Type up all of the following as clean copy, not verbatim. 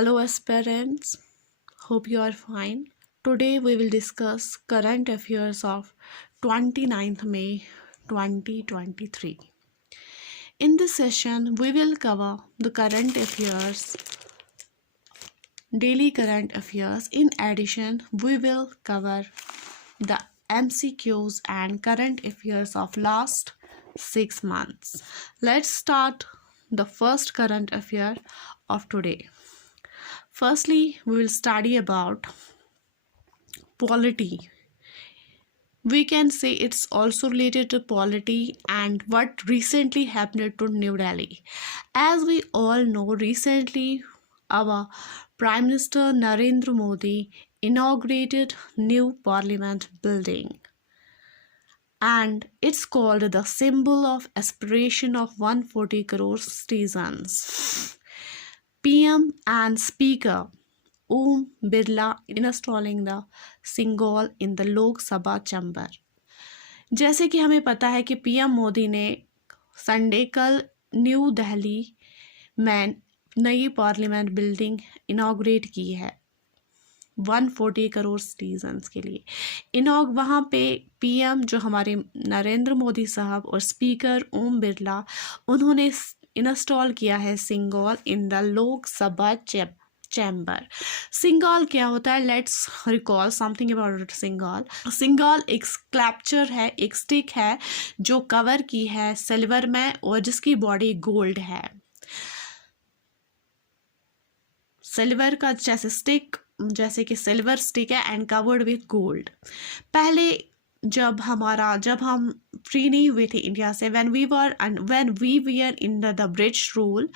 Hello aspirants, hope you are fine. Today we will discuss current affairs of 29th May 2023. In this session, we will cover the current affairs, daily current affairs. In addition, we will cover the MCQs and current affairs of last 6 months. Let's start the first current affair of today. Firstly, we will study about polity. We can say it's also related to polity and what recently happened to New Delhi. As we all know, recently our Prime Minister Narendra Modi inaugurated new parliament building, and it's called the symbol of aspiration of 140 crore citizens. PM and Speaker Om Birla installing the symbol in the Lok Sabha chamber. जैसे कि हमें पता है कि PM Modi ने Sunday कल new Delhi में नई पार्लियामेंट बिल्डिंग इनॉग्रेट की है 140 करोड़ सिटीजन्स के लिए। वहाँ पे पीएम जो हमारे नरेंद्र मोदी साहब और स्पीकर ओम बिरला, उन्होंने इंस्टॉल किया है सिंगल इन द लोक सभा चैम्बर। सिंगल क्या होता है? Let's recall something about single. Single एक स्कल्पचर है, एक स्टिक है जो कवर की है सिल्वर में और जिसकी बॉडी गोल्ड है। सिल्वर का जैसे कि सिल्वर स्टिक है एंड कवर्ड विथ गोल्ड। पहले जब हम फ्री नहीं हुए थे इंडिया से, when we were in the British rule,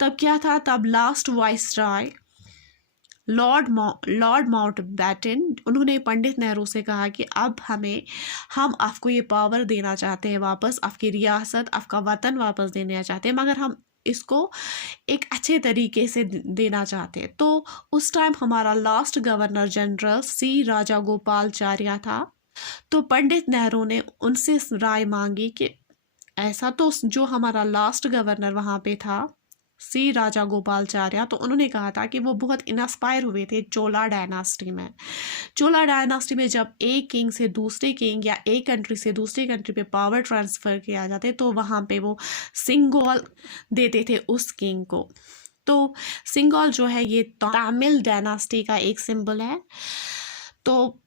तब क्या था? तब लास्ट वाइसराय लॉर्ड माउंटबेटन, उन्होंने पंडित नेहरू से कहा कि अब हम आपको ये पावर देना चाहते हैं वापस, आपकी रियासत, आपका वतन वापस देना चाहते हैं, मगर हम इसको एक अच्छे तरीके से देना चाहते हैं। तो उस टाइम हमारा लास्ट गवर्नर जनरल सी राजागोपालाचार्य था। तो पंडित नेहरू ने उनसे राय मांगी कि ऐसा, तो जो हमारा लास्ट गवर्नर वहाँ पे था सी राजागोपालाचार्य, तो उन्होंने कहा था कि वो बहुत इंस्पायर हुए थे चोला डायनास्टी में। चोला डायनास्टी में जब एक किंग से दूसरे किंग या एक कंट्री से दूसरी कंट्री पे पावर ट्रांसफ़र किया जाते तो वहाँ पे वो सिंगल देते थे उस किंग को। तो सिंगल जो है ये तमिल डायनास्टी का एक सिंबल है। तो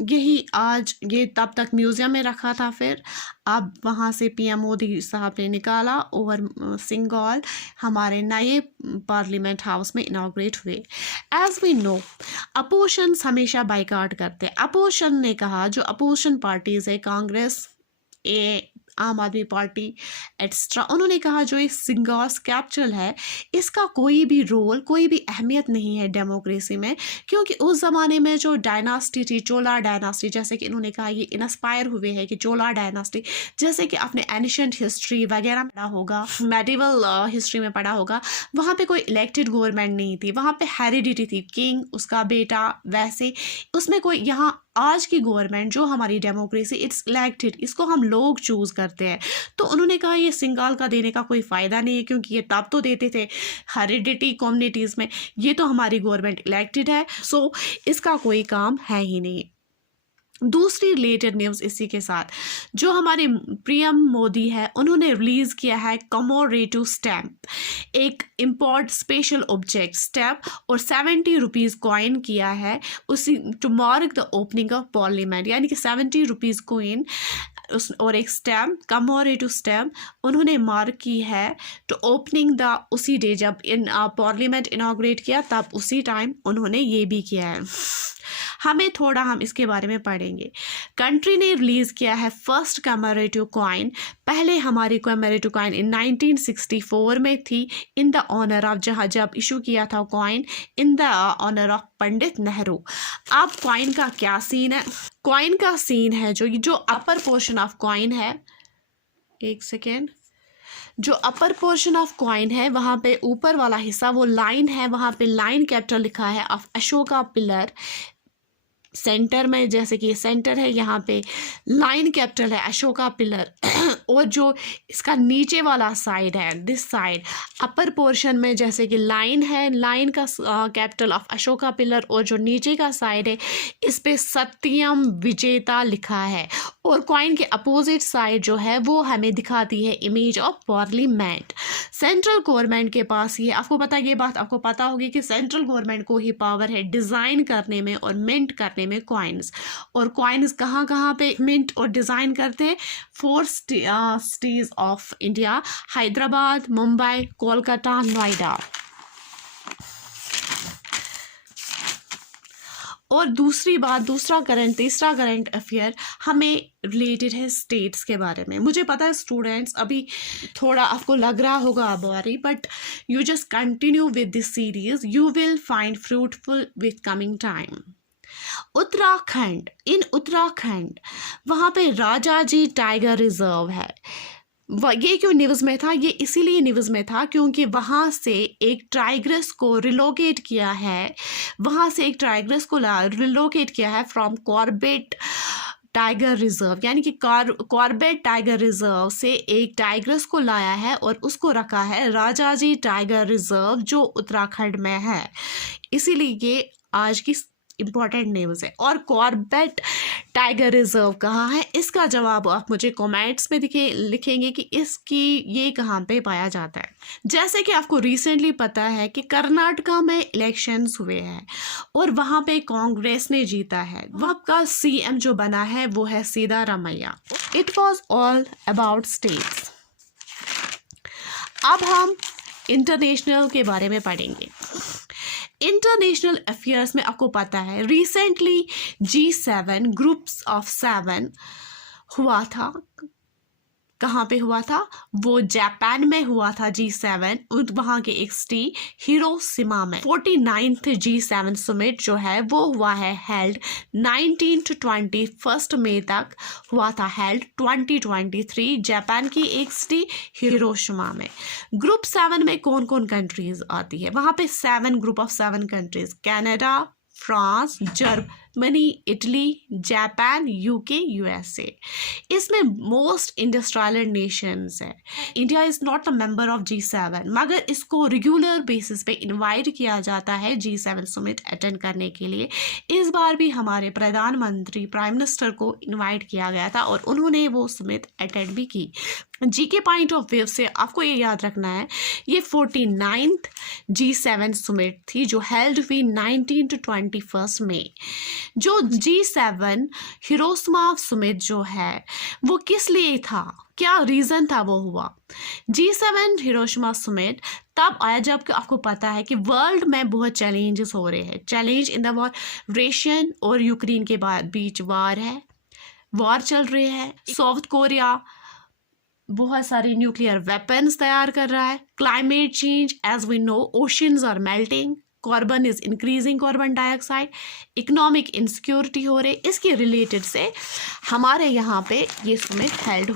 यही आज ये तब तक म्यूज़ियम में रखा था, फिर अब वहाँ से पीएम मोदी साहब ने निकाला और सिंगल हमारे नए पार्लियामेंट हाउस में इनॉग्रेट हुए। एज वी नो, अपोजिशन हमेशा बाइकआउट करते हैं। अपोजिशन ने कहा, जो अपोजिशन पार्टीज़ है, कांग्रेस, आम आदमी पार्टी एक्स्ट्रा, उन्होंने कहा जो ये सिंगल कैपिटल है इसका कोई भी रोल, कोई भी अहमियत नहीं है डेमोक्रेसी में, क्योंकि उस ज़माने में जो डायनास्टी थी, चोला डायनास्टी, जैसे कि इन्होंने कहा ये इंस्पायर हुए हैं कि चोला डायनास्टी, जैसे कि आपने एनिशेंट हिस्ट्री वगैरह में पढ़ा होगा, मेडिवल हिस्ट्री में पढ़ा होगा, वहाँ पे कोई इलेक्टेड गवर्नमेंट नहीं थी, वहाँ पे हेरिडिटी थी, किंग, उसका बेटा, वैसे उसमें कोई, यहाँ आज की गवर्नमेंट जो हमारी डेमोक्रेसी, इट्स इलेक्टेड, इसको हम लोग चूज़ करते हैं। तो उन्होंने कहा ये सिंगल का देने का कोई फ़ायदा नहीं है, क्योंकि ये तब तो देते थे हेरिडिटी कम्युनिटीज़ में, ये तो हमारी गवर्नमेंट इलेक्टेड है, सो इसका कोई काम है ही नहीं। दूसरी रिलेटेड न्यूज़ इसी के साथ, जो हमारे पीएम मोदी है, उन्होंने रिलीज़ किया है कमोरेटिव स्टैम्प, एक इम्पोर्ट स्पेशल ऑब्जेक्ट स्टैम्प, और 70 रुपीज़ कॉइन किया है उसी to mark the opening of parliament, यानी कि 70 रुपीज़ कॉइन और एक स्टैम्प, कमोरेटिव स्टैम्प उन्होंने मार्क की है टू ओपनिंग द, उसी डे जब पार्लियामेंट इनॉग्रेट किया, तब उसी टाइम उन्होंने ये भी किया है। हम इसके बारे में पढ़ेंगे। कंट्री ने रिलीज़ किया है फर्स्ट कमोरेटिव कॉइन। पहले हमारी कमोरेटिव कॉइन इन 1964 में थी, इन द ऑनर ऑफ, जब इशू किया था coin in the honour of Pandit Nehru. अब कॉइन का क्या सीन है? कॉइन का सीन है जो अपर पोर्शन ऑफ कॉइन है, एक सेकेंड, जो अपर पोर्शन ऑफ कॉइन है, वहाँ पे ऊपर वाला हिस्सा वो लाइन है, वहाँ पे लाइन कैपिटल लिखा है ऑफ अशोका पिलर, सेंटर में, जैसे कि सेंटर है यहाँ पे, लाइन कैपिटल है अशोका पिलर और जो इसका नीचे वाला साइड है, दिस साइड अपर पोर्शन में जैसे कि लाइन है, लाइन का कैपिटल ऑफ अशोका पिलर, और जो नीचे का साइड है इस पे सत्यम विजेता लिखा है। और कॉइन के अपोजिट साइड जो है वो हमें दिखाती है image of parliament. Central government के पास ये, आपको पता, ये बात आपको पता होगी कि सेंट्रल गवर्नमेंट को ही पावर है डिज़ाइन करने में और मिंट करने में कॉइन्स। और कॉइन्स कहाँ कहाँ पे मिंट और डिज़ाइन करते हैं? 4 cities of India, Hyderabad, Mumbai, Kolkata, Noida. और दूसरी बात, तीसरा करंट अफेयर हमें रिलेटेड है स्टेट्स के बारे में। मुझे पता है स्टूडेंट्स अभी थोड़ा आपको लग रहा होगा boring, but you just continue with this series, you will find fruitful with coming time. Uttarakhand, in Uttarakhand वहाँ पे राजाजी टाइगर रिजर्व है। ये क्यों न्यूज़ में था? ये इसीलिए न्यूज़ में था क्योंकि वहाँ से एक टाइग्रेस को रिलोकेट किया है, रिलोकेट किया है फ्रॉम कॉर्बेट टाइगर रिजर्व, यानी कि कॉर्बेट टाइगर रिजर्व से एक टाइग्रेस को लाया है और उसको रखा है राजाजी टाइगर रिजर्व जो उत्तराखंड में है। इसीलिए ये आज की इम्पॉर्टेंट न्यूज़ है। और कॉर्बेट टाइगर रिजर्व कहाँ है, इसका जवाब आप मुझे कमेंट्स में लिखेंगे कि ये कहाँ पे पाया जाता है। जैसे कि आपको रिसेंटली पता है कि कर्नाटका में इलेक्शंस हुए हैं और वहाँ पे कांग्रेस ने जीता है। वहाँ का सीएम जो बना है वो है Siddaramaiah. It was all about states. अब हम इंटरनेशनल के बारे में पढ़ेंगे। इंटरनेशनल अफेयर्स में आपको पता है रिसेंटली G7 ग्रुप्स ऑफ 7 हुआ था। कहाँ पे हुआ था? वो जापान में हुआ था G7, वहाँ के एक सिटी हिरोशिमा में। 49th G7 समिट जो है वो हुआ है हेल्ड 19 to 21 मई तक हुआ था हेल्ड 2023 जापान की एक सिटी हिरोशिमा में। ग्रुप 7 में कौन कौन कंट्रीज आती है? वहाँ पे 7 group of 7 countries, Canada, France, Germany, Italy, Japan, UK, USA. इसमें मोस्ट इंडस्ट्रियल नेशंस है। India is not a member of G7, मगर इसको रेगुलर बेसिस पे इनवाइट किया जाता है G7 समिट अटेंड करने के लिए। इस बार भी हमारे प्रधानमंत्री, प्राइम मिनिस्टर को इनवाइट किया गया था और उन्होंने वो समिट अटेंड भी की। जी के पॉइंट ऑफ व्यू से आपको ये याद रखना है, ये 49th G7 समिट थी जो हेल्ड हुई 19 to 21 मई। जो G7 हिरोशिमा समिट जो है वो किस लिए था, क्या रीज़न था वो हुआ? G7 हिरोशिमा समिट तब आया जब आपको पता है कि वर्ल्ड में बहुत चैलेंजेस हो रहे हैं। Challenge in the war, Russian और यूक्रेन के बीच वार चल रहे हैं। साउथ कोरिया बहुत सारे न्यूक्लियर वेपन्स तैयार कर रहा है। Climate change, as we know, oceans are melting, carbon is increasing, carbon dioxide, economic insecurity हो रही। इसके रिलेटेड से हमारे यहाँ पे ये समिट हेल्ड